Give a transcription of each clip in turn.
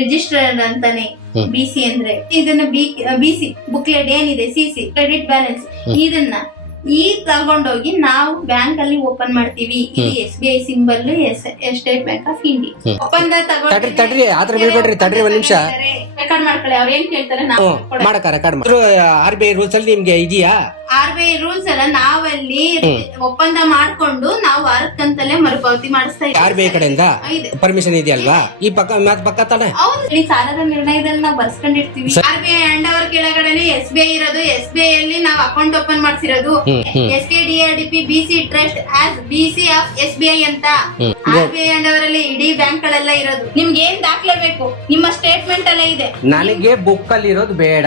Registered ಅಂತಾನೆ ಬಿಸಿ ಅಂದ್ರೆ ಇದನ್ನ ಬಿಸಿ ಬುಕ್ಲೆಟ್ ಏನಿದೆ ಸಿಸಿ ಕ್ರೆಡಿಟ್ ಬ್ಯಾಲೆನ್ಸ್ ಇದನ್ನ ತಗೊಂಡೋಗಿ ನಾವು ಬ್ಯಾಂಕ್ ಅಲ್ಲಿ ಓಪನ್ ಮಾಡ್ತೀವಿ. ಇದು SBI symbol state bank of India ಒಪ್ಪಂದ ತಡ್ರಿ ಆತರ ಬೀಳ್ಬೇಡ್ರಿ, ತಡ್ರಿ ಒಂದ್ ನಿಮಿಷ ರೆಕಾರ್ಡ್ ಮಾಡ್ಕೊಳ್ಳಿ. ಅವ್ರ ಏನ್ ಕೇಳ್ತಾರೆ ನಾವು RBI ರೂಲ್ಸ್ ಅಲ್ಲಿ ನಿಮ್ಗೆ ಇದೆಯಾ? RBI ರೂಲ್ಸ್ ಅಲ್ಲ, ನಾವಲ್ಲಿ ಒಪ್ಪಂದ ಮಾಡ್ಕೊಂಡು ನಾವು ವಾರಕ್ಕಂತಲೇ ಮರುಪಾವತಿ ಮಾಡಿಸ್ತಾ ಇದ್ದೀವಿ. RBI ಕಡೆಯಿಂದ ಪರ್ಮಿಷನ್ ಇದೆಯಲ್ವಾ? ಈ ಪಕ್ಕ ತಾನೆ ಹೌದು, ಸಾಲದ ನಿರ್ಣಯದಲ್ಲಿ ನಾವು ಬರ್ಸ್ಕೊಂಡಿರ್ತೀವಿ. RBI ಅಂಡ್ ಅವರ್ ಕೆಳಗಡೆನೆ SBI ಇರೋದು. SBI ಅಲ್ಲಿ ನಾವು ಅಕೌಂಟ್ ಓಪನ್ ಮಾಡ್ಸಿರೋದು. SKDRDP BC trust as BC of SBI ಅಂತ. RBI ಅಂಡ್ ಅವರಲ್ಲಿ ಇಡೀ ಬ್ಯಾಂಕ್ ಗಳೆಲ್ಲ ಇರೋದು. ನಿಮ್ಗೆ ಏನ್ ದಾಖಲೆ ಬೇಕು? ನಿಮ್ಮ ಸ್ಟೇಟ್ಮೆಂಟ್ ಅಲ್ಲೇ ಇದೆ. ನನಗೆ ಬುಕ್ ಅಲ್ಲಿ ಇರೋದು ಬೇಡ.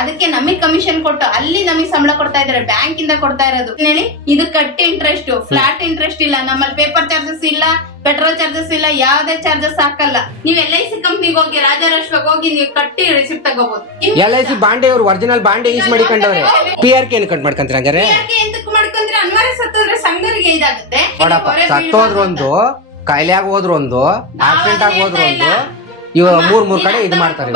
ಅದಕ್ಕೆ ನಮಗೆ ಕಮಿಷನ್ ಕೊಟ್ಟು ಅಲ್ಲಿ ನಮಗೆ ಸಂಬಳ ಕೊಡ್ತಾ ಇದಾರೆ, ಬ್ಯಾಂಕ್ ಇಂದ ಕೊಡ್ತಾ ಇರೋದು. ಹೇಳಿ, ಇದು ಕಟ್ ಇಂಟ್ರೆಸ್ಟ್, ಫ್ಲಾಟ್ ಇಂಟ್ರೆಸ್ಟ್ ಇಲ್ಲ ನಮ್ಮಲ್ಲಿ. ಪೇಪರ್ ಚಾರ್ಜಸ್ ಇಲ್ಲ, ಪೆಟ್ರೋಲ್ ಚಾರ್ಜಸ್ ಇಲ್ಲ, ಯಾವ್ದೇ ಚಾರ್ಜಸ್ ಹಾಕಲ್ಲ. ನೀವು LIC ಕಂಪ್ನಿಗೆ ಹೋಗಿ, ರಾಜಾರಾಷ್ಟ್ರಕ್ಕೆ ಹೋಗಿ ನೀವು ಕಟ್ಟಿ ರಿಸಿಪ್ಟ್ ತಗೋಬಹುದು. LIC ಬಾಂಡೆ ಅವ್ರು ಒರಿಜಿನಲ್ ಬಾಂಡೆ ಯೂಸ್ ಮಾಡಿಕೊಂಡವ್ರೆ. PRK ಏನ್ ಕಟ್ ಮಾಡ್ಕೊಂತೀರ ಹಂಗಾರೆ? ಎಂತಕ್ಕೆ ಮಾಡ್ಕೊಂಡ್ರೆ ಅನ್ವಯ ಸತ್ತೋದ್ರೆ ಸಂಘರಿಗೆ ಇದಾಗುತ್ತೆ. ಸತ್ತೋದ್ರು ಒಂದು, ಕಾಯಿಲೆ ಆಗಿ ಹೋದ್ರು ಒಂದು, ಆಕ್ಸಿಡೆಂಟ್ ಆಗಿ ಹೋದ್ರು ಒಂದು, ಇವ ಮೂರ್ ಕಡೆ ಇದು ಮಾಡ್ತಾರೆ.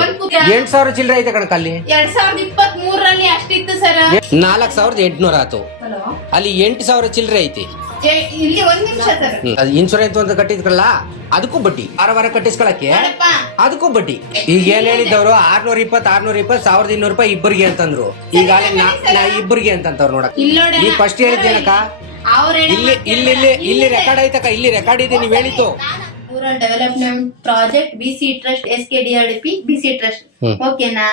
8,000 ಚಿಲ್ಲರೆ ಐತೆ ಕಣಕ ಅಲ್ಲಿ. 2023ರಲ್ಲಿ ಅಷ್ಟಿತ್ತು ಸರ್. 4,800 ಆಯ್ತು. ಅಲ್ಲಿ 8,000 ಚಿಲ್ಲರೆ ಐತಿ. ಇಲ್ಲಿ ಒಂದ್ ನಿಮಿಷ ಸರ್. ಇನ್ಶೂರೆನ್ಸ್ ಒಂದು ಕಟ್ಟಿದ್ರಲ್ಲ, ಅದಕ್ಕೂ ಬಡ್ಡಿ. ವಾರ ಕಟ್ಟಿಸ್ಕೊಳಕ್ಕೆ ಅದಕ್ಕೂ ಬಡ್ಡಿ. ಈಗ ಏನ್ ಹೇಳಿದವ್ರು 620 1,200 ರೂಪಾಯಿ ಇಬ್ಬರಿಗೆ ಅಂತಂದ್ರು. ಈಗ ಇಬ್ಬರಿಗೆ ಅಂತಂತವ್ರು ನೋಡಕ್. ಈಗ ಫಸ್ಟ್ ಹೇಳಿದ್ದೇನಕ್ಕ, ಇಲ್ಲಿ ರೆಕಾರ್ಡ್ ಐತಕ್ಕ, ಇಲ್ಲಿ ರೆಕಾರ್ಡ್ ಇದೆ ನೀವ್ ಹೇಳಿದ್ದು. Rural development project BC trust SKDRDP BC trust ಓಕೆನಾ?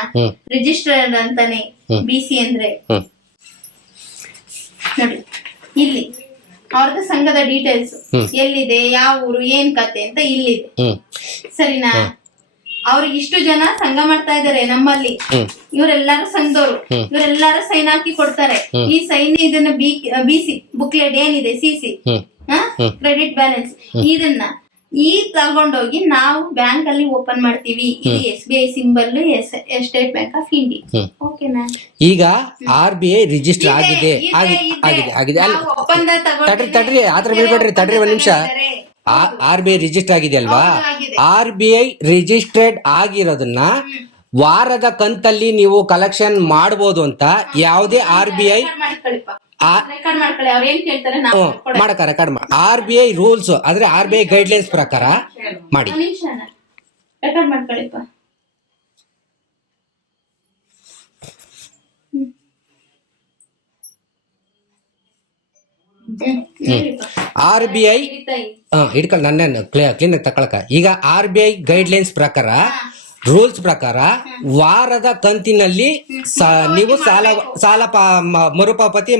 ರಿಜಿಸ್ಟರ್ಡ್ ಅಂತಾನೆ BC ಅಂದ್ರೆ ನೋಡಿ, ಇಲ್ಲಿ ಅವ್ರದ್ದು ಸಂಘದ ಡೀಟೇಲ್ಸ್ ಎಲ್ಲಿದೆ, ಯಾವ ಊರು, ಏನ್ ಕತೆ ಅಂತ ಇಲ್ಲಿದೆ. ಸರಿನಾ? ಅವ್ರಿಗೆ ಇಷ್ಟು ಜನ ಸಂಘ ಮಾಡ್ತಾ ಇದಾರೆ ನಮ್ಮಲ್ಲಿ. ಇವರೆಲ್ಲಾರು ಸಂಘದವ್ರು, ಇವರೆಲ್ಲಾರು ಸೈನ್ ಹಾಕಿ ಕೊಡ್ತಾರೆ. ಈ ಸೈನ್ ಇದನ್ನ BC ಬುಕ್ಲೆಟ್ ಏನಿದೆ ಸಿಸಿ ಕ್ರೆಡಿಟ್ ಬ್ಯಾಲೆನ್ಸ್ ಇದನ್ನ ತಗೊಂಡೋಗಿ ನಾವು ಬ್ಯಾಂಕ್ ಅಲ್ಲಿ ಓಪನ್ ಮಾಡ್ತೀವಿ. ಇದು SBI symbol state bank of India ಓಕೆನಾ? ಈಗ RBI ರಿಜಿಸ್ಟರ್ ಆಗಿದೆ. ತಡ್ರಿ ಆತರ ಬೀಳ್ಬೇಡ್ರಿ, ತಡ್ರಿ ಒಂದ್ ನಿಮಿಷ. RBI ರಿಜಿಸ್ಟರ್ ಆಗಿದೆ ಅಲ್ವಾ? RBI ರಿಜಿಸ್ಟರ್ಡ್ ಆಗಿರೋದನ್ನ ವಾರದ ಕಂತಲ್ಲಿ ನೀವು ಕಲೆಕ್ಷನ್ ಮಾಡಬಹುದು ಅಂತ ಯಾವುದೇ RBI RBI ರೂಲ್ಸ್ ಆದ್ರೆ RBI ಗೈಡ್ಲೈನ್ಸ್ ಪ್ರಕಾರ ಮಾಡಿ. RBI ಹಿಡ್ಕೊಳ್ಳಿ, ನನ್ನ ಕ್ಲೀನ್ ತಕೊಳಕ. ಈಗ RBI ಗೈಡ್ಲೈನ್ಸ್ ಪ್ರಕಾರ, ರೂಲ್ಸ್ ಪ್ರಕಾರ ವಾರದ ಕಂತಿನಲ್ಲಿ ನೀವು ಸಾಲ ಮರುಪಾವತಿ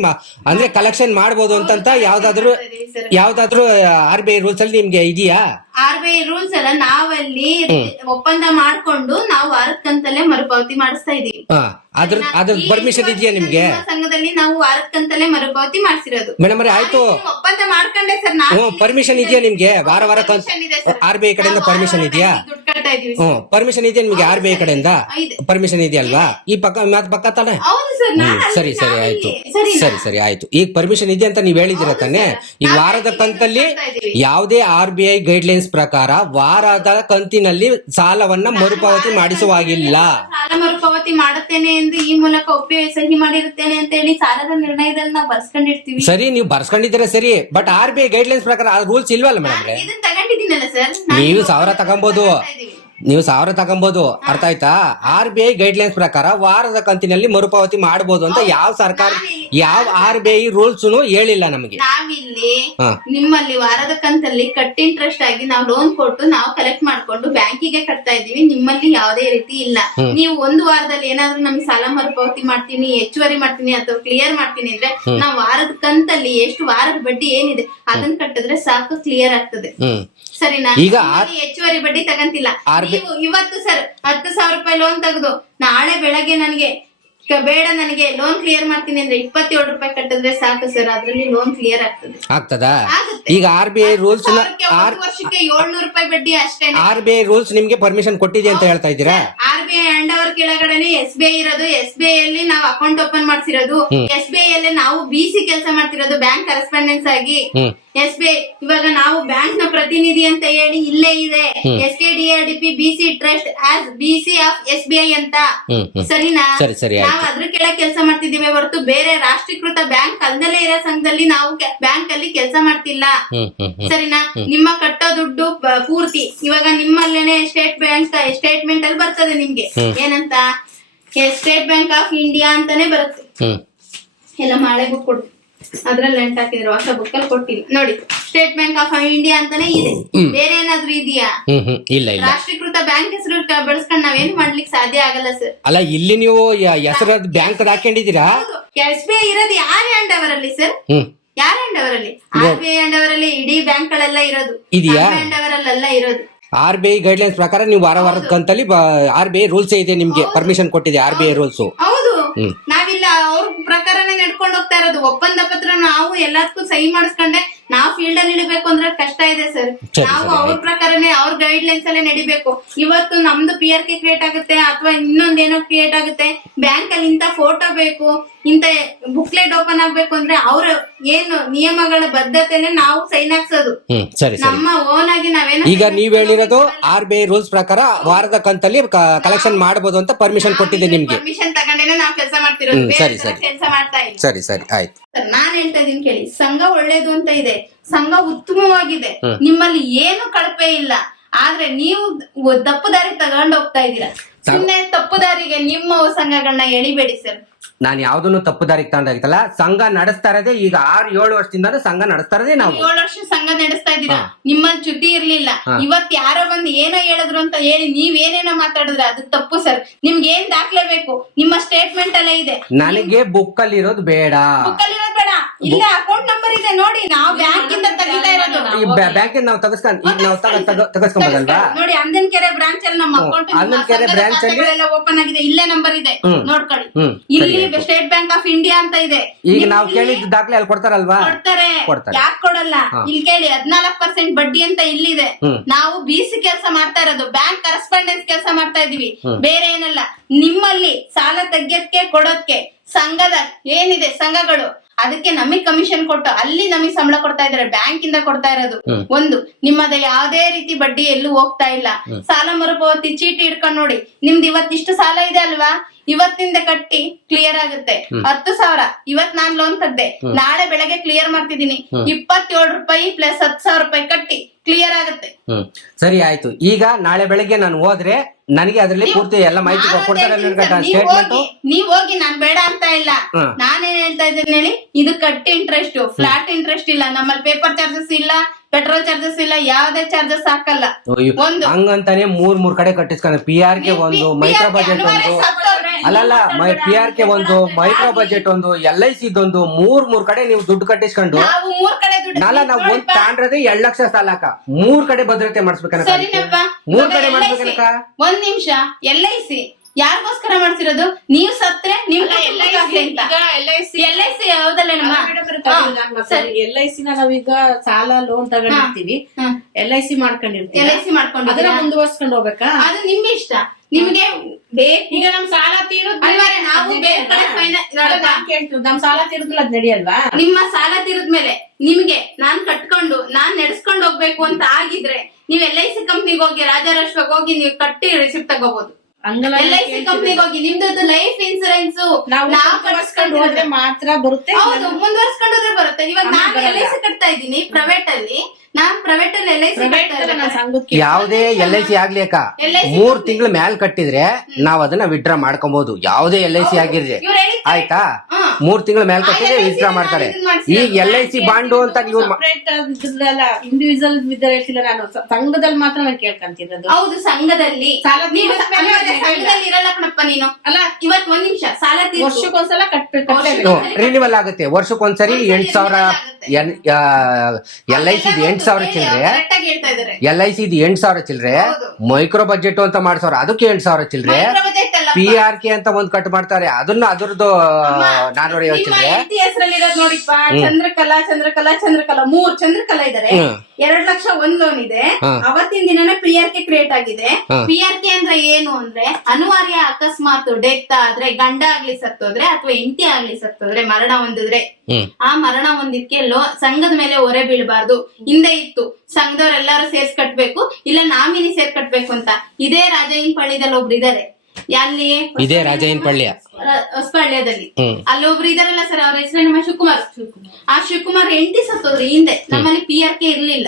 ಅಂದ್ರೆ ಕಲೆಕ್ಷನ್ ಮಾಡಬಹುದು ಅಂತ ಯಾವ್ದಾದ್ರು RBI ರೂಲ್ಸ್ ಅಲ್ಲಿ ನಿಮ್ಗೆ ಇದೆಯಾ? RBI ರೂಲ್ಸ್ ಅಲ್ಲ, ನಾವಲ್ಲಿ ಒಪ್ಪಂದ ಮಾಡ್ಕೊಂಡು ನಾವು ವಾರದ ಕಂತಲ್ಲೇ ಮರುಪಾವತಿ ಮಾಡಿಸ್ತಾ ಇದೀವಿ. ಅದ್ರ ಪರ್ಮಿಷನ್ ಇದೆಯಾ ನಿಮ್ಗೆ? ಸಂಘದಲ್ಲಿ ನಾವು ವಾರದ ಕಂತಲ್ಲೇ ಮರುಪಾವತಿ ಮಾಡಿಸಿರೋದು. ಮೇಡಮ್ ಆಯ್ತು, ಒಪ್ಪಂದ ಮಾಡ್ಕೊಂಡೆ ಸರ್. ಪರ್ಮಿಷನ್ ಇದೆಯಾ ನಿಮ್ಗೆ? ವಾರ RBI ಕಡೆಯಿಂದ ಪರ್ಮಿಷನ್ ಇದೆಯಾ? ಪರ್ಮಿಷನ್ ಇದೆಯಾ ನಿಮ್ಗೆ RBI ಕಡೆಯಿಂದ? ಪರ್ಮಿಷನ್ ಇದೆಯಲ್ವಾ? ಈ ಪಕ್ಕ ತಾನೆ? ಸರಿ ಆಯ್ತು. ಈಗ ಪರ್ಮಿಷನ್ ಇದೆ ಅಂತ ನೀವ್ ಹೇಳಿದಿರ ತಾನೆ? ಈ ವಾರದ ಕಂತಲ್ಲಿ ಯಾವುದೇ RBI ಗೈಡ್ಲೈನ್ಸ್ ಪ್ರಕಾರ ವಾರದ ಕಂತಿನಲ್ಲಿ ಸಾಲವನ್ನ ಮರುಪಾವತಿ ಮಾಡಿಸುವಾಗಿಲ್ಲ. ಸಾಲ ಮರುಪಾವತಿ ಮಾಡುತ್ತೇನೆ ಎಂದು ಈ ಮೂಲಕ ಸಹಿ ಮಾಡಿರುತ್ತೇನೆ ಅಂತ ಹೇಳಿ ಸಾಲದ ನಿರ್ಣಯದಲ್ಲಿ ನಾವು ಬರ್ಸ್ಕೊಂಡಿರ್ತೀವಿ. ಸರಿ, ನೀವು ಬರ್ಸ್ಕೊಂಡಿದ್ದೀರಾ ಸರಿ, ಬಟ್ RBI ಗೈಡ್ಲೈನ್ಸ್ ಪ್ರಕಾರ ಆ ರೂಲ್ಸ್ ಇಲ್ವಲ್ಲ ಮೇಡಮ್? ತಗೊಂಡಿದ್ದೀನಲ್ಲ ಸರ್. ನೀವು 1,000 ತಗೊಬಹುದು, ಅರ್ಥ ಆಯ್ತಾ? RBI ಗೈಡ್ಲೈನ್ಸ್ ಪ್ರಕಾರ ವಾರದ ಕಂತಿನಲ್ಲಿ ಮರುಪಾವತಿ ಮಾಡಬಹುದು ಅಂತ ಯಾವ RBI ರೂಲ್ಸ್ ಹೇಳಿಲ್ಲ ನಮಗೆ. ನಾವಿಲ್ಲಿ ನಿಮ್ಮಲ್ಲಿ ವಾರದ ಕಂತಲ್ಲಿ ಕಟ್ ಇಂಟ್ರೆಸ್ಟ್ ಆಗಿ ನಾವು ಲೋನ್ ಕೊಟ್ಟು ನಾವು ಕಲೆಕ್ಟ್ ಮಾಡ್ಕೊಂಡು ಬ್ಯಾಂಕಿಗೆ ಕಟ್ತಾ ಇದೀವಿ. ನಿಮ್ಮಲ್ಲಿ ಯಾವುದೇ ರೀತಿ ಇಲ್ಲ. ನೀವು ಒಂದು ವಾರದಲ್ಲಿ ಏನಾದ್ರೂ ನಮ್ಗೆ ಸಾಲ ಮರುಪಾವತಿ ಮಾಡ್ತೀನಿ, ಹೆಚ್ಚುವರಿ ಮಾಡ್ತೀನಿ ಅಥವಾ ಕ್ಲಿಯರ್ ಮಾಡ್ತೀನಿ ಅಂದ್ರೆ ನಾವು ವಾರದ ಕಂತಲ್ಲಿ ಎಷ್ಟು ವಾರದ ಬಡ್ಡಿ ಏನಿದೆ ಅದನ್ನ ಕಟ್ಟಿದ್ರೆ ಸಾಕು, ಕ್ಲಿಯರ್ ಆಗ್ತದೆ. ಸರಿನಾ? ಈಗ ಹೆಚ್ಚುವರಿ ಬಡ್ಡಿ ತಗಂತಿಲ್ಲ. ನೀವು ಇವತ್ತು ಸರ್ 10,000 ರೂಪಾಯಿ ಲೋನ್ ತೆಗೆದು ನಾಳೆ ಬೆಳಗ್ಗೆ ಬೇಡ ನನಗೆ ಲೋನ್ ಕ್ಲಿಯರ್ ಮಾಡ್ತೀನಿ ಅಂದ್ರೆ 27 ರೂಪಾಯಿ ಕಟ್ಟಿದ್ರೆ ಸಾಕು ಸರ್, ಅದ್ರಲ್ಲಿ ಲೋನ್ ಕ್ಲಿಯರ್ ಆಗ್ತದಾ? ಈಗ RBI ರೂಲ್ಸ್ ವರ್ಷಕ್ಕೆ 700 ರೂಪಾಯಿ ಬಡ್ಡಿ ಅಷ್ಟೇ. RBI ರೂಲ್ಸ್ ನಿಮ್ಗೆ ಪರ್ಮಿಷನ್ ಕೊಟ್ಟಿದೆ ಅಂತ ಹೇಳ್ತಾ ಇದ್ದೀರಾ? RBI ಅಂಡ್ ಅವರ್ ಕೆಳಗಡೆನೆ SBI ಇರೋದು. SBI ಅಲ್ಲಿ ನಾವು ಅಕೌಂಟ್ ಓಪನ್ ಮಾಡ್ಸಿರೋದು. SBI ಅಲ್ಲಿ ನಾವು BC ಕೆಲಸ ಮಾಡ್ತಿರೋದು, ಬ್ಯಾಂಕ್ ಕರೆಸ್ಪಾಂಡೆನ್ಸ್ ಆಗಿ. SBI ಇವಾಗ ನಾವು ಬ್ಯಾಂಕ್ ನ ಪ್ರತಿನಿಧಿ ಅಂತ ಹೇಳಿ ಇಲ್ಲೇ ಇದೆ SKDRDP BC trust as BC of SBI ಅಂತ. ಸರಿನಾ? ಸರಿ ನಾವು ಅದ್ರ ಕೆಳಗೆ ಕೆಲಸ ಮಾಡ್ತಿದೀವಿ ಹೊರತು ಬೇರೆ ರಾಷ್ಟ್ರೀಕೃತ ಬ್ಯಾಂಕ್ ಅಲ್ದಲ್ಲೇ ಇರೋ ಸಂಘದಲ್ಲಿ ನಾವು ಬ್ಯಾಂಕ್ ಅಲ್ಲಿ ಕೆಲಸ ಮಾಡ್ತಿಲ್ಲ. ಸರಿನಾ? ನಿಮ್ಮ ಕಟ್ಟೋ ದುಡ್ಡು ಪೂರ್ತಿ ಇವಾಗ ನಿಮ್ಮಲ್ಲೇನೆ ಸ್ಟೇಟ್ಮೆಂಟ್ ಅಲ್ಲಿ ಬರ್ತದೆ ನಿಮ್ಗೆ ಏನಂತ ಸ್ಟೇಟ್ ಬ್ಯಾಂಕ್ ಆಫ್ ಇಂಡಿಯಾ ಅಂತಾನೆ ಬರುತ್ತೆ. ಎಲ್ಲ ಮಾಳೆ ಬುಕ್ ಕೊಡು, ಅದ್ರಲ್ಲಿ ಎಂಟ್ ಹಾಕಿದ್ರು, ಹೊಸ ಬುಕ್ ಅಲ್ಲಿ ಕೊಟ್ಟಿಲ್ಲ ನೋಡಿ. ಸ್ಟೇಟ್ ಬ್ಯಾಂಕ್ ಆಫ್ ಇಂಡಿಯಾ ಅಂತಾನೆ ಇದೆ. ಬೇರೆ ಏನಾದ್ರು ಇದೆಯಾ? ಇಲ್ಲ. ರಾಷ್ಟ್ರೀಕೃತ ಬ್ಯಾಂಕ್ ಹೆಸರು ಬಳಸ್ಕೊಂಡು ನಾವೇನು ಮಾಡ್ಲಿಕ್ಕೆ ಸಾಧ್ಯ ಆಗಲ್ಲ ಸರ್. ಅಲ್ಲ, ಇಲ್ಲಿ ನೀವು ಹೆಸರು ಬ್ಯಾಂಕ್ ಹಾಕೊಂಡಿದ್ದೀರಾ? SBI ಇರೋದು ಯಾರ ಹ್ಯಾಂಡ್ ಓವರ್ ಅಲ್ಲಿ ಸರ್? ಯಾರ ಹ್ಯಾಂಡ್ ಓವರ್ ಅಲ್ಲಿ? RBI ಹ್ಯಾಂಡ್ ಓವರ್ ಅಲ್ಲಿ ಇಡೀ ಬ್ಯಾಂಕ್ ಗಳೆಲ್ಲ ಇರೋದು. ಹ್ಯಾಂಡ್ ಓವರ್ ಅಲ್ಲ ಇರೋದು. RBI ಗೈಡ್ಲೈನ್ಸ್ ಪ್ರಕಾರ ನೀವು ವಾರದ ಕಂತಲ್ಲಿ RBI ರೂಲ್ಸ್ ಇದೆ, ನಿಮ್ಗೆ ಪರ್ಮಿಷನ್ ಕೊಟ್ಟಿದೆ RBI ರೂಲ್ಸ್. ಹೌದು, ನಾವಿಲ್ಲ ಅವ್ರ ಪ್ರಕಾರನೇ ನಡ್ಕೊಂಡು ಹೋಗ್ತಾ ಇರೋದು. ಒಪ್ಪಂದ ಪತ್ರ ನಾವು ಎಲ್ಲದಕ್ಕೂ ಸಹಿ ಮಾಡಿಸ್ಕೊಂಡೆ ನಾವು ಫೀಲ್ಡ್ ಅಲ್ಲಿ ಇಡಬೇಕು ಅಂದ್ರೆ ಕಷ್ಟ ಇದೆ ಸರ್. ನಾವು ಅವ್ರ ಪ್ರಕಾರನೇ ಅವ್ರ ಗೈಡ್ ಲೈನ್ಸ್ ಅಲ್ಲೇ ನಡಿಬೇಕು. ಇವತ್ತು ನಮ್ದು PRK ಕ್ರಿಯೇಟ್ ಆಗುತ್ತೆ ಅಥವಾ ಇನ್ನೊಂದೇನೋ ಕ್ರಿಯೇಟ್ ಆಗುತ್ತೆ, ಬ್ಯಾಂಕ್ ಅಲ್ಲಿ ಇಂತ ಫೋಟೋ ಬೇಕು, ಇಂತ ಬುಕ್ಲೆಟ್ ಓಪನ್ ಆಗ್ಬೇಕು ಅಂದ್ರೆ ಅವ್ರ ಏನು ನಿಯಮಗಳ ಬದ್ಧತೆನೆ ನಾವು ಸೈನ್ ಹಾಕ್ಸೋದು. ನಮ್ಮ ಓನ್ ಆಗಿ ನಾವೇನೋ. ಈಗ ನೀವ್ ಹೇಳಿರೋದು RBI ರೂಲ್ಸ್ ಪ್ರಕಾರ ವಾರದ ಕಂತಲ್ಲಿ ಕಲೆಕ್ಷನ್ ಮಾಡಬಹುದು ಅಂತ ಪರ್ಮಿಷನ್ ಕೊಟ್ಟಿದೆ ನಿಮ್ಗೆ. ಪರ್ಮಿಷನ್ ತಗೊಂಡೇನೆ ನಾವು ಕೆಲಸ ಮಾಡ್ತಿರೋದು, ಕೆಲಸ ಮಾಡ್ತಾ ಇಲ್ಲ. ಸರಿ ಆಯ್ತು. ನಾನ್ ಹೇಳ್ತಾ ಇದೀನಿ ಕೇಳಿ, ಸಂಘ ಒಳ್ಳೇದು ಅಂತ ಇದೆ, ಸಂಘ ಉತ್ತಮವಾಗಿದೆ, ನಿಮ್ಮಲ್ಲಿ ಏನು ಕಳಪೆ ಇಲ್ಲ. ಆದ್ರೆ ನೀವು ತಪ್ಪು ದಾರಿ ತಗೊಂಡು ಹೋಗ್ತಾ ಇದ್ದೀರಾ. ಸುಮ್ಮನೆ ತಪ್ಪು ದಾರಿಗೆ ನಿಮ್ಮ ಸಂಘಗಳನ್ನ ಎಳಿಬೇಡಿ ಸರ್. ನಾನು ಯಾವ್ದನ್ನು ತಪ್ಪು ದಾರಿಗೆ ತಗೊಂಡಾಗಿತ್ತಲ್ಲ, ಸಂಘ ನಡೆಸ್ತಾ ಇರೋದೇ ಈಗ 6-7 ವರ್ಷದಿಂದ ಸಂಘ ನಡೆಸ್ತಾ ಇರೋದೇ ನಾವು. 7 ವರ್ಷ ಸಂಘ ನಡೆಸ್ತಾ ಇದ್ದೀರಾ, ನಿಮ್ಮಲ್ಲಿ ಚ್ಯುತಿ ಇರ್ಲಿಲ್ಲ. ಇವತ್ ಯಾರೋ ಬಂದು ಏನೋ ಹೇಳಿದ್ರು ಅಂತ ಹೇಳಿ ನೀವೇನೇನೋ ಮಾತಾಡಿದ್ರೆ ಅದು ತಪ್ಪು ಸರ್. ನಿಮ್ಗೆ ಏನ್ ದಾಖಲೆ ಬೇಕು? ನಿಮ್ಮ ಸ್ಟೇಟ್ಮೆಂಟ್ ಅಲ್ಲೇ ಇದೆ. ನನಗೆ ಬುಕ್ ಅಲ್ಲಿ ಇರೋದು ಬೇಡ. ಬುಕ್ ಅಲ್ಲಿ ಇರೋದು ಬೇಡ, ಇಲ್ಲ ಅಕೌಂಟ್ ನಂಬರ್ ಇದೆ ನೋಡಿ. ನಾವು ಬ್ಯಾಂಕ್ ಇಂದ ತೆಗಿತಾ ಇರೋದು. ಬ್ಯಾಂಕ್ ನಾವು ತಗಸ್ಕೊಂಬೋದಲ್ವಾ ನೋಡಿ. ಅಂದನಕೆರೆ ಬ್ರಾಂಚ್ ಅಲ್ಲಿ ನಮ್ಮ ಅಕೌಂಟ್ ಓಪನ್ ಆಗಿದೆ, ಇಲ್ಲೇ ನಂಬರ್ ಇದೆ ನೋಡ್ಕೊಳ್ಳಿ. ಇಲ್ಲಿ ಸ್ಟೇಟ್ ಬ್ಯಾಂಕ್ ಆಫ್ ಇಂಡಿಯಾ ಅಂತ ಇದೆ. ಈಗ ನಾವು ಕೇಳಿದ ದಾಖಲೆ ಅಲ್ಲಿ ಕೊಡ್ತಾರಲ್ವಾ? ಕೊಡ್ತಾರೆ. ಯಾಕೆ ಕೊಡಲ್ಲ? ಇಲ್ಲಿ ಕೇಳಿ, 14% ಬಡ್ಡಿ ಅಂತ ಇಲ್ಲಿದೆ. ನಾವು BC ಕೆಲಸ ಮಾಡ್ತಾ ಇರೋದು, ಬ್ಯಾಂಕ್ ಕರೆಸ್ಪಾಂಡೆನ್ಸ್ ಕೆಲಸ ಮಾಡ್ತಾ ಇದೀವಿ, ಬೇರೆ ಏನಲ್ಲ. ನಿಮ್ಮಲ್ಲಿ ಸಾಲ ತೆಗಿಯಕ್ಕೆ ಕೊಡೋದಕ್ಕೆ ಸಂಘದ ಏನಿದೆ ಸಂಘಗಳು, ಅದಕ್ಕೆ ನಮಗ್ ಕಮಿಷನ್ ಕೊಟ್ಟು ಅಲ್ಲಿ ನಮಗ್ ಸಂಬಳ ಕೊಡ್ತಾ ಇದಾರೆ. ಬ್ಯಾಂಕ್ ಇಂದ ಕೊಡ್ತಾ ಇರೋದು ಒಂದು. ನಿಮ್ಮದ ಯಾವ್ದೇ ರೀತಿ ಬಡ್ಡಿ ಎಲ್ಲೂ ಹೋಗ್ತಾ ಇಲ್ಲ. ಸಾಲ ಮರುಪಾವತಿ ಚೀಟಿ ಇಟ್ಕೊಂಡ್ ನೋಡಿ, ನಿಮ್ದು ಇವತ್ತಿಷ್ಟು ಸಾಲ ಇದೆ ಅಲ್ವಾ, ಇವತ್ತಿಂದ ಕಟ್ಟಿ ಕ್ಲಿಯರ್ ಆಗುತ್ತೆ. 10,000 ಇವತ್ ನಾನ್ ಲೋನ್ ತೆಗ್ದೆ, ನಾಳೆ ಬೆಳಗ್ಗೆ ಕ್ಲಿಯರ್ ಮಾಡ್ತಿದೀನಿ. 27 ರೂಪಾಯಿ ಪ್ಲಸ್ 10,000 ರೂಪಾಯಿ ಕಟ್ಟಿ ಕ್ಲಿಯರ್ ಆಗುತ್ತೆ. ಸರಿ ಆಯ್ತು. ಈಗ ನಾಳೆ ಬೆಳಗ್ಗೆ ನಾನು ಹೋದ್ರೆ ನನಗೆ ಅದ್ರಲ್ಲಿ ಪೂರ್ತಿ ಎಲ್ಲ ಮಾಹಿತಿ ಕೊಡ್ತಾರೆ ಸ್ಟೇಟ್ಮೆಂಟ್. ನೀವ್ ಹೋಗಿ ನಾನ್ ಬೇಡ ಅಂತ ಇಲ್ಲ, ನಾನೇನ್ ಹೇಳ್ತಾ ಇದ್ದೀನಿ ಹೇಳಿ, ಇದು ಕಟ್ಟಿ ಇಂಟ್ರೆಸ್ಟ್, ಫ್ಲಾಟ್ ಇಂಟ್ರೆಸ್ಟ್ ಇಲ್ಲ. ನಮ್ಮಲ್ಲಿ ಪೇಪರ್ ಚಾರ್ಜಸ್ ಇಲ್ಲ, ಪೆಟ್ರೋಲ್ ಚಾರ್ಜಸ್ ಇಲ್ಲ, ಯಾವ್ದೇ ಚಾರ್ಜಸ್ ಹಾಕಲ್ಲ. ಒಂದು ಹಂಗಂತಾನೆ 3 ಕಡೆ ಕಟ್ಟಿಸ್ಕೊಂಡು PRK ಒಂದು, ಮೈಕ್ರೋ ಬಜೆಟ್ ಒಂದು, ಅಲ್ಲಲ್ಲ PRK ಒಂದು, ಮೈಕ್ರೋ ಬಜೆಟ್ ಒಂದು, LIC ಇದೊಂದು, 3 ಕಡೆ ನೀವು ದುಡ್ಡು ಕಟ್ಟಿಸ್ಕೊಂಡು ನಾವು ಒಂದ್ ತಾಂಡ್ರದೆ 2 ಲಕ್ಷ ಸಾಲಕ 3 ಕಡೆ ಭದ್ರತೆ ಮಾಡಿಸ್ಬೇಕನಕ. 3 ಕಡೆ ಮಾಡಿಸ್ಬೇಕನಕ. ಒಂದ್ ನಿಮಿಷ, LIC ಯಾರಿಗೋಸ್ಕರ ಮಾಡ್ತಿರೋದು? ನೀವು ಸತ್ರೆ ನಿಮ್ LIC ಯಾವ್ದಲ್ಲ LIC ನಾವೀಗ ಸಾಲ ಲೋನ್ ತಗೊಂಡಿರ್ತೀವಿ, LIC ಮಾಡ್ಕೊಂಡಿರ್ತೀವಿ, ಅದನ್ನ ಮುಂದುವರ್ಸ್ಕೊಂಡು ಹೋಗ್ಬೇಕಾ? ಅದು ನಿಮ್ ಇಷ್ಟ. ನಿಮ್ಗೆ ಈಗ ನಮ್ ಸಾಲ ತೀರೋದ್ ನಾವು ಬೇರೆ ಕಡೆ ನಮ್ ಸಾಲ ತೀರುದಿಲ್ಲ, ಅದ್ ನಡಿಯಲ್ವಾ? ನಿಮ್ಮ ಸಾಲ ತೀರದ್ಮೇಲೆ ನಿಮ್ಗೆ ನಾನ್ ಕಟ್ಕೊಂಡು ನಾನ್ ನಡೆಸ್ಕೊಂಡು ಹೋಗ್ಬೇಕು ಅಂತ ಆಗಿದ್ರೆ ನೀವ್ LIC ಕಂಪ್ನಿಗೆ ಹೋಗಿ, ರಾಜಾರಾಷ್ಟ್ರಕ್ಕೆ ಹೋಗಿ ನೀವು ಕಟ್ಟಿ ರಿಸಿಪ್ಟ್ ತಗೋಬಹುದು. LIC ಕಂಪ್ನಿಗೆ ಹೋಗಿ ನಿಮ್ದು ಲೈಫ್ ಇನ್ಸೂರೆನ್ಸ್ ನಾವು ಹೋದ್ರೆ ಮಾತ್ರ ಬರುತ್ತೆ. ಹೌದು, ಮುಂದುವರ್ಸ್ಕೊಂಡು ಹೋದ್ರೆ ಬರುತ್ತೆ. ಇವಾಗ ನಾನು LIC ಕಟ್ತಾ ಇದ್ದೀನಿ ಪ್ರೈವೇಟ್ ಅಲ್ಲಿ, ನಾನ್ ಪ್ರೈವೇಟ್ ಅಲ್ಲಿ LIC ಯಾವ್ದೇ LIC ಆಗ್ಲಿ ಅಕ್ಕ, 3 ತಿಂಗಳ ಮ್ಯಾಲ್ ಕಟ್ಟಿದ್ರೆ ನಾವ್ ಅದನ್ನ ವಿಡ್ರಾ ಮಾಡ್ಕೊಬಹುದು. ಯಾವ್ದೇ LIC ಆಗಿರ್ಲಿ ಆಯ್ತಾ, 3 ತಿಂಗಳ ಮ್ಯಾಲ್ ಕಟ್ಟಿದ್ರೆ ವಿಡ್ರಾ ಮಾಡ್ತಾರೆ. ಈ LIC ಬಾಂಡು ಅಂತ ನೀವು ಇಂಡಿವಿಜುವಲ್ ಹೇಳ್ತಿಲ್ಲ, ನಾನು ಸಂಘದಲ್ಲಿ ಮಾತ್ರ ನಾನು ಕೇಳ್ಕೊಂತಿರೋದು. ಹೌದು, ಸಂಘದಲ್ಲಿ ಸಂಘದಲ್ಲಿ ಇರಲ್ಲ ಕಣಪ್ಪ ನೀನು. ಅಲ್ಲ ಇವತ್ ಒಂದ್ ನಿಮಿಷ, ಸಾಲ ವರ್ಷಕ್ಕೊಂದ್ಸಲ ಕಟ್ಬೇಕು, ರಿನಿವಲ್ ಆಗುತ್ತೆ. ವರ್ಷಕ್ಕೊಂದ್ಸರಿ 8,000 LIC 8,000 ಚಿಲ್ರೆ, LIC 8,000 ಚಿಲ್ರೆ, ಮೈಕ್ರೋ ಬಜೆಟ್ ಅಂತ ಮಾಡ್ಸವ್ರ ಅದಕ್ಕೆ 8,000 ಚಿಲ್ರೆ, PRK ಅಂತ ಒಂದ್ ಕಟ್ ಮಾಡ್ತಾರೆ, ಅದನ್ನ ಅದ್ರದ್ದು ನಾನೂರ ನಿಮ್ಮ ಯೋಚಿದ್ರೆ ಹೆಂಡತಿ ಹೆಸರಲ್ಲಿರೋದು ನೋಡಿಪ್ಪ, ಚಂದ್ರಕಲಾ ಚಂದ್ರಕಲಾ ಚಂದ್ರಕಲಾ 3 ಚಂದ್ರಕಲಾ ಇದಾರೆ. 2 ಲಕ್ಷ ಒಂದ್ ಲೋನ್ ಇದೆ. ಅವತ್ತಿನ ದಿನನೇ PRK ಕ್ರಿಯೇಟ್ ಆಗಿದೆ. PRK ಅಂದ್ರೆ ಏನು ಅಂದ್ರೆ ಅನಿವಾರ್ಯ ಅಕಸ್ಮಾತ್ ಡೆತ್ ಆದ್ರೆ, ಗಂಡ ಆಗ್ಲಿ ಸತ್ತೋದ್ರೆ ಅಥವಾ ಹೆಂಡತಿ ಆಗ್ಲಿ ಸತ್ತೋದ್ರೆ, ಮರಣ ಹೊಂದಿದ್ರೆ ಆ ಮರಣ ಹೊಂದಿದ್ಕೆ ಸಂಘದ ಮೇಲೆ ಹೊರೆ ಬೀಳಬಾರ್ದು. ಹಿಂದೆ ಇತ್ತು ಸಂಘದವ್ರೆಲ್ಲಾರು ಸೇರ್ಸ್ ಕಟ್ಬೇಕು, ಇಲ್ಲ ನಾಮಿನಿ ಸೇರ್ ಕಟ್ಬೇಕು ಅಂತ. ಇದೇ ರಾಜಾಯಿನಪಳ್ಳಿದಲ್ಲಿ ಒಬ್ರು ಇದಾರೆ. ಅಲ್ಲಿ ಇದೇ ರಾಜಾಯಿನಪಳ್ಳಿಯ ಹೊಸಪಳ್ಳ್ಯದಲ್ಲಿ ಅಲ್ಲೊಬ್ರು ಇದಾರಲ್ಲ ಸರ್, ಅವ್ರ ಹೆಸರೇನು ಶಿವಕುಮಾರ್. ಆ ಶಿವಕುಮಾರ್ ಹೆಂಡತಿ ಸತ್ತೋದ್ರಿ. ಹಿಂದೆ ನಮ್ಮಲ್ಲಿ PRK ಇರ್ಲಿಲ್ಲ.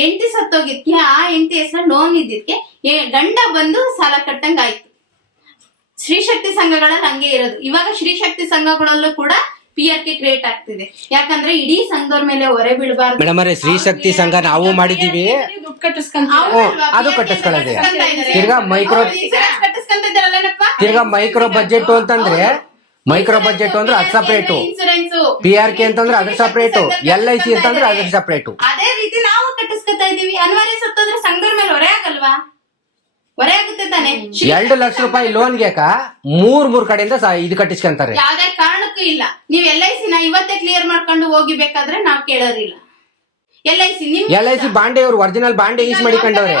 ಹೆಂಡತಿ ಸತ್ತೋಗಿದ್ಕೆ ಆ ಹೆಂಡತಿ ಹೆಸರು ಲೋನ್ ಇದ್ದಿದ್ಕೆ ಗಂಡ ಬಂದು ಸಾಲ ಕಟ್ಟಂಗ ಆಯ್ತು. ಶ್ರೀಶಕ್ತಿ ಸಂಘಗಳಲ್ಲಿ ಹಂಗೆ ಇರೋದು. ಇವಾಗ ಶ್ರೀಶಕ್ತಿ ಸಂಘಗಳಲ್ಲೂ ಕೂಡ PRK ಕ್ರಿಯೇಟ್ ಆಗ್ತಿದೆ. ಯಾಕಂದ್ರೆ ಇಡೀ ಸಂಘದವ್ರ ಮೇಲೆ ಹೊರೆ ಬೀಳಬಾರ್ದು. ಮೇಡಮ್ ಅವರೇ, ಶ್ರೀಶಕ್ತಿ ಸಂಘ ನಾವು ಮಾಡಿದೀವಿ, ದುಡ್ಡು ಕಟ್ಟಿಸ್ಕೊಂತ ಅದು ಕಟ್ಟಿಸ್ಕೊಳ್ಳೋದೆ. ತಿರ್ಗಾ ತಿರ್ಗಾ ಮೈಕ್ರೋ ಬಜೆಟ್ ಅಂತಂದ್ರೆ ಮೈಕ್ರೋ ಬಜೆಟ್ ಅಂದ್ರೆ ಅದು ಸಪರೇಟು, ಇನ್ಸೂರೆನ್ಸ್ PRK ಅಂತಂದ್ರೆ ಅದ್ರ ಸಪರೇಟು, LIC ಅಂತಂದ್ರೆ ಅದ್ರ ಸಪರೇಟು. ಅದೇ ರೀತಿ ನಾವು ಕಟ್ಟಿಸ್ಕೊತಾ ಇದೀವಿ. ಅನಿವಾರ್ಯ ಸತ್ತೋದ್ರೆ ಸಂಘದವ್ರ ಮೇಲೆ ಹೊರೆ ಆಗಲ್ವಾ? ಹೊರೆ ಆಗುತ್ತೆ ತಾನೆ. 2 ಲಕ್ಷ ರೂಪಾಯಿ ಲೋನ್ಗೆ ಮೂರ್ ಕಡೆಯಿಂದ ಇದು ಕಟ್ಟಿಸ್ಕೊಂತಾರೆ. ಯಾವ್ದೇ ಕಾರಣಕ್ಕೂ ಇಲ್ಲ. ನೀವ್ LIC ನ ಇವತ್ತೇ ಕ್ಲಿಯರ್ ಮಾಡ್ಕೊಂಡು ಹೋಗಿ ಬೇಕಾದ್ರೆ ನಾವ್ ಕೇಳೋದಿಲ್ಲ. LIC ಬಾಂಡೆ ಅವ್ರು ಒರಿಜಿನಲ್ ಬಾಂಡೆ ಯೂಸ್ ಮಾಡಿಕೊಂಡವ್ರೆ.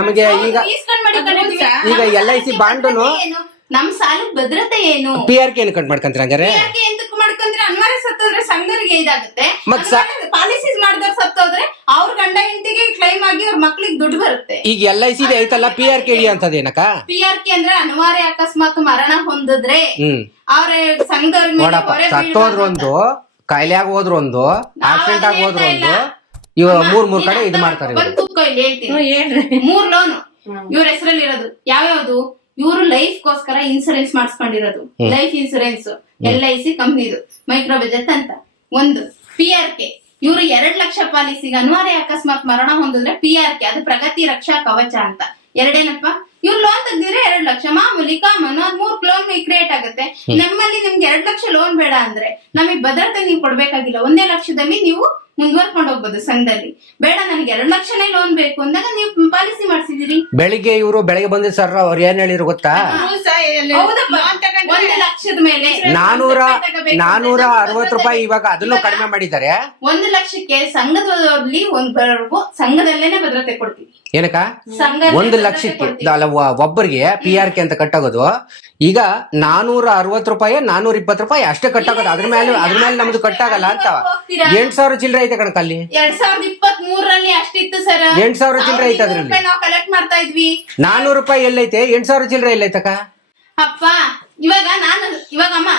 ನಮಗೆ ಈಗ LIC ಬಾಂಡನು ನಮ್ ಸಾಲಕ್ ಭದ್ರತೆ ಏನು? PRK ಏನು ಕಟ್ ಮಾಡ್ಕೊಂತೀರ ಹಂಗಾರೆ? PRK ಎಂತಕ್ ಮಾಡ್ಕೊಂಡ್ರೆ ಅನಿವಾರ್ಯ ಸತ್ತೋದ್ರೆ ಸಂಘದವ್ರಿಗೆ ಇದಾಗುತ್ತೆ. ಪಾಲಿಸೀಸ್ ಮಾಡಿದವ್ರು ಸತ್ತೋದ್ರೆ ಅವ್ರ ಗಂಡ ಹೆಂಡತಿಗೆ ಕ್ಲೈಮ್ ಆಗಿ ಅವ್ರ ಮಕ್ಳಿಗೆ ದುಡ್ಡು ಬರುತ್ತೆ. ಈಗ LIC ಐತಲ್ಲ, PRK ಅಂತದೇನಕ್ಕ? PRK ಅಂದ್ರೆ ಅನಿವಾರ್ಯ ಅಕಸ್ಮಾತ್ ಮರಣ ಹೊಂದಿದ್ರೆ ಅವ್ರ ಸಂಘದವ್ರಿಗೆ ನೋಡಪ್ಪ, ಸತ್ತೋದ್ರ ಒಂದು, ಕಾಯಿಲೆ ಆಗಿ ಹೋದ್ರ ಒಂದು, ಆಕ್ಸಿಡೆಂಟ್ ಆಗಿ ಹೋದ್ರ ಒಂದು, ಇವ ಮೂರ್ ಕಡೆ ಇದು ಮಾಡ್ತಾರೆ. ಹೇಳ್ತೀನಿ, 3 ಲೋನ್ ಇವ್ರ ಹೆಸರಲ್ಲಿ ಇರೋದು. ಯಾವ್ಯಾವ್ದು? ಇವರು ಲೈಫ್ ಗೋಸ್ಕರ ಇನ್ಸೂರೆನ್ಸ್ ಮಾಡಿಸ್ಕೊಂಡಿರೋದು. ಲೈಫ್ ಇನ್ಸೂರೆನ್ಸ್ LIC ಕಂಪ್ನಿದು ಮೈಕ್ರೋ ಬಜೆಟ್ ಅಂತ. ಒಂದು PRK, ಇವರು 2 ಲಕ್ಷ ಪಾಲಿಸಿಗೆ ಅನಿವಾರ್ಯ ಅಕಸ್ಮಾತ್ ಮರಣ ಹೊಂದಿದ್ರೆ PRK, ಅದು ಪ್ರಗತಿ ರಕ್ಷಾ ಕವಚ ಅಂತ. ಎರಡೇನಪ್ಪ, ಇವ್ರು ಲೋನ್ ತೆಗ್ದಿದ್ರೆ 2 ಲಕ್ಷ ಮಾಮೂಲಿ ಕಾಮನ್, ಅದ್ 3 ಲೋನ್ ಕ್ರಿಯೇಟ್ ಆಗುತ್ತೆ. ನಮ್ಮಲ್ಲಿ ನಿಮ್ಗೆ 2 ಲಕ್ಷ ಲೋನ್ ಬೇಡ ಅಂದ್ರೆ ನಮಗ್ ಭದ್ರತೆ ನೀವು ಕೊಡ್ಬೇಕಾಗಿಲ್ಲ. 1 ಲಕ್ಷದಲ್ಲಿ ನೀವು ಮುಂದುವರ್ಕೊಂಡು ಹೋಗ್ಬೋದು ಸಂಘದಲ್ಲಿ. ಬೇಡ ನನಗೆ 2 ಲಕ್ಷನೇ ಲೋನ್ ಬೇಕು ಅಂದಾಗ ನೀವು ಪಾಲಿಸಿ ಮಾಡ್ಸಿದಿರಿ. ಬೆಳಿಗ್ಗೆ ಬಂದಿದ್ ಸರ್, ಅವ್ರು ಏನ್ ಹೇಳಿದ್ರು ಗೊತ್ತಾ? 1 ಲಕ್ಷದ ಮೇಲೆ 460 ರೂಪಾಯಿ ಇವಾಗ ಅದನ್ನು ಕಡಿಮೆ ಮಾಡಿದ್ದಾರೆ. 1 ಲಕ್ಷಕ್ಕೆ ಸಂಘದಲ್ಲಿ ಸಂಘದಲ್ಲೇನೆ ಭದ್ರತೆ ಕೊಡ್ತೀವಿ. ಏನಕ್ಕ 1 ಲಕ್ಷಕ್ಕೆ ಒಬ್ಬರಿಗೆ PRK ಅಂತ ಕಟ್ಟಾಗೋದು ಈಗ 460 ರೂಪಾಯಿ 420 ರೂಪಾಯಿ ಅಷ್ಟೇ ಕಟ್ಟಾಗೋದು. ಅದ್ರ ಮೇಲೆ ನಮ್ದು ಕಟ್ಟಾಗಲ್ಲ ಅಂತ. 8,000 ಚಿಲ್ಲರೆ ಐತೆ ಕಣಕ್ಕ ಅಲ್ಲಿ. 2023ರಲ್ಲಿ ಅಷ್ಟಿತ್ತು ಸರ್. 8,000 ಚಿಲ್ಲರೆ ಐತೆ ಅದ್ರಲ್ಲಿ. ನಾವು ಕಲೆಕ್ಟ್ ಮಾಡ್ತಾ ಇದ್ವಿ. 400 ರೂಪಾಯಿ ಎಲ್ಲೈತೆ? 8,000 ಚಿಲ್ಲರೆ ಎಲ್ಲೈತಕ್ಕ? ಅಪ್ಪ ಇವಾಗ ಅಮ್ಮ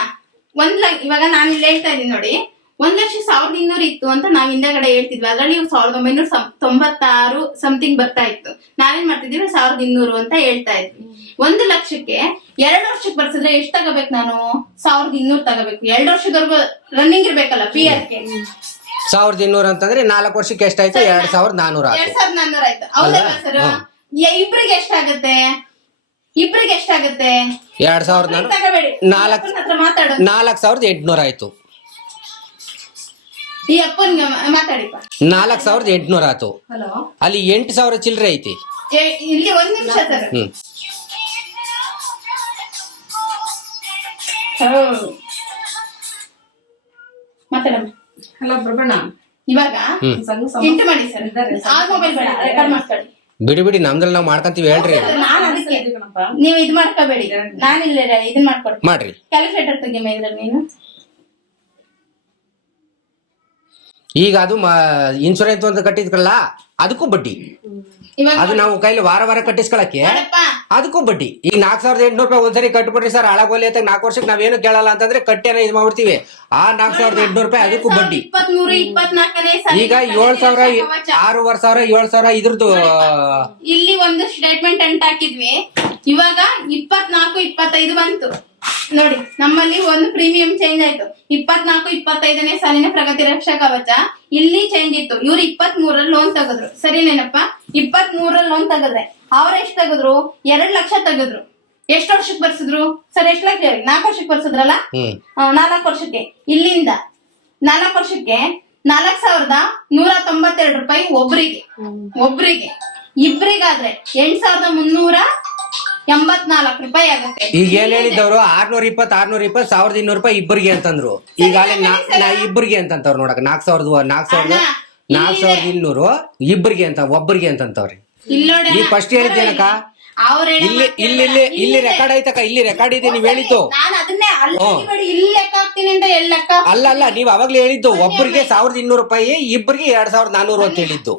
ಇವಾಗ ನಾನು ಇಲ್ಲಿ ಹೇಳ್ತಾ ಇದೀನಿ ನೋಡಿ, 1,02,200 ಇತ್ತು ಅಂತ ನಾವ್ ಹಿಂದಗಡೆ ಹೇಳ್ತಿದ್ವಿ. ಅದ್ರಲ್ಲಿ 1996 ಸಮಥಿಂಗ್ ಬರ್ತಾ ಇತ್ತು. ನಾವೇನ್ ಮಾಡ್ತಿದ್ವಿ 1,200 ಅಂತ ಹೇಳ್ತಾ ಇದ್ವಿ. 1 ಲಕ್ಷಕ್ಕೆ 2 ವರ್ಷಕ್ಕೆ ಬರ್ಸಿದ್ರೆ ಎಷ್ಟ್ ತಗೋಬೇಕು ನಾನು? 1,200 ತಗೋಬೇಕು. 2 ವರ್ಷದವರೆಗೂ ರನ್ನಿಂಗ್ ಇರ್ಬೇಕಲ್ಲ PRK. 1,200 ಅಂತಂದ್ರೆ 4 ವರ್ಷಕ್ಕೆ ಎಷ್ಟಾಯ್ತು? 2,400 ಆಯ್ತು. 2,400 ಆಯ್ತು. ಹೌದಲ್ಲ ಸರ್? ಇಬ್ರಿಗೆ ಎಷ್ಟಾಗುತ್ತೆ? 2,400 ತಗೋಬೇಡಿ, 4,800 ಆಯ್ತು. ಈ ಅಪ್ಪನ್ ಮಾತಾಡಿಪ್ಪ. 4,800 ಆಯ್ತು. ಅಲ್ಲಿ 8,000 ಚಿಲ್ಲರೆ ಐತಿ. ಇಲ್ಲಿ 1 ನಿಮಿಷ ಸರ್. ಮಾತಾಡಮ್ಮ. ಹಲೋ ಪ್ರಭಣ, ಇವಾಗ ಎಂಟು ಮಾಡಿ ಸರ್. ಆ ಮೊಬೈಲ್ ಬೇಡ, ರೆಕಾರ್ಡ್ ಮಾಡ್ಕೊಳ್ಳಿ. ಬಿಡಿ ನಮ್ದ್ರಲ್ಲಿ ನಾವ್ ಮಾಡ್ಕೊಂತೀವಿ, ಹೇಳ್ರಿ. ನೀವು ಇದ್ ಮಾಡ್ಕೋಬೇಡಿ, ನಾನಿಲ್ಲ ಇದನ್ ಮಾಡ್ಕೊಡ್ತೀನಿ. ಮಾಡ್ರಿ. ಕ್ಯಾಲ್ಕುಲೇಟರ್ ತೆಗಿಯಮ್ಮ ಇದ್ರಲ್ಲಿ ನೀನು. ಈಗ ಅದು ಇನ್ಶೂರೆನ್ಸ್ ಅಂತ ಕಟ್ಟಿದ್ರಲ್ಲ, ಅದಕ್ಕೂ ಬಡ್ಡಿ. ಅದು ನಾವು ಕೈಲಿ ವಾರ ಕಟ್ಟಿಸ್ಕೊಳಕ್ಕೆ ಅದಕ್ಕೂ ಬಡ್ಡಿ. ಈಗ 4,800 ರೂಪಾಯಿ ಒಂದ್ಸರಿ ಕಟ್ಬಿಡ್ರಿ ಸರ್, ಹಾಳಾಗೋಲಿ ಅಂತ 4 ವರ್ಷಕ್ಕೆ ನಾವೇನು ಕೇಳಲ್ಲ ಅಂತಂದ್ರೆ ಕಟ್ಟೇನ ಇದು ಮಾಡ್ಬಿಡ್ತೀವಿ. ಆ 4,800 ರೂಪಾಯಿ ಅದಕ್ಕೂ ಬಡ್ಡಿ. ಈಗ 7,000 6,500 7,000 ಇದ್ರದ್ದು ಇಲ್ಲಿ ಒಂದು ಸ್ಟೇಟ್ಮೆಂಟ್ ಅಂತ ಹಾಕಿದ್ವಿ. ಇವಾಗ 24 25 ಬಂತು ನೋಡಿ. ನಮ್ಮಲ್ಲಿ ಒಂದು ಪ್ರೀಮಿಯಂ ಚೇಂಜ್ ಆಯ್ತು. 24 25ನೇ ಸಾಲಿನ ಪ್ರಗತಿ ರಕ್ಷಾ ಕವಚ ಇಲ್ಲಿ ಚೇಂಜ್ ಇತ್ತು. ಇವ್ರು 23ರಲ್ಲಿ ಲೋನ್ ತಗದ್ರು, ಸರಿನೇನಪ್ಪ? 23ರಲ್ಲಿ ಲೋನ್ ತಗದ್ರೆ ಅವ್ರ ಎಷ್ಟ್ ತಗದ್ರು? 2 ಲಕ್ಷ ತಗದ್ರು. ಎಷ್ಟು ವರ್ಷಕ್ಕೆ ಬರ್ಸಿದ್ರು ಸರ್? ಎಷ್ಟು ಲಕ್ಷ? 4 ವರ್ಷಕ್ಕೆ ಬರ್ಸಿದ್ರಲ್ಲ? 4 ವರ್ಷಕ್ಕೆ. ಇಲ್ಲಿಂದ 4 ವರ್ಷಕ್ಕೆ 4,192 ರೂಪಾಯಿ ಒಬ್ರಿಗೆ. ಇಬ್ರಿಗಾದ್ರೆ 8,300 84 ರೂಪಾಯಿ ಆಗುತ್ತೆ. ಈಗ ಏನ್ ಹೇಳಿದವ್ರು 620 1200 ರೂಪಾಯಿ ಇಬ್ಬರಿಗೆ ಅಂತಂದ್ರು. ಈಗ ನಾ ಇಬ್ಬರಿಗೆ ಅಂತಂತವ್ರು ನೋಡಕ್ 4200 ಇಬ್ಬರಿಗೆ ಅಂತ ಒಬ್ಬರಿಗೆ ಅಂತಂತವ್ರಿ. ಈ ಫಸ್ಟ್ ಹೇಳಿದ್ದೇನಕ್ಕ ಇಲ್ಲಿ ರೆಕಾರ್ಡ್ ಐತಕ್ಕ, ಇಲ್ಲಿ ರೆಕಾರ್ಡ್ ಇದೆ ನೀವ್ ಹೇಳಿದ್ದು. ನಾನು ಅದನ್ನೇ ಇಲ್ಲಿ ಲೆಕ್ಕ ಹಾಕ್ತೀನಿ ಅಂತ ಲೆಕ್ಕ ಅಲ್ಲ ನೀವ್ ಅವಾಗ್ಲೇ ಹೇಳಿದ್ದು ಒಬ್ಬರಿಗೆ 1200 ರೂಪಾಯಿ, ಇಬ್ಬರಿಗೆ 2400 ಅಂತ ಹೇಳಿದ್ದು.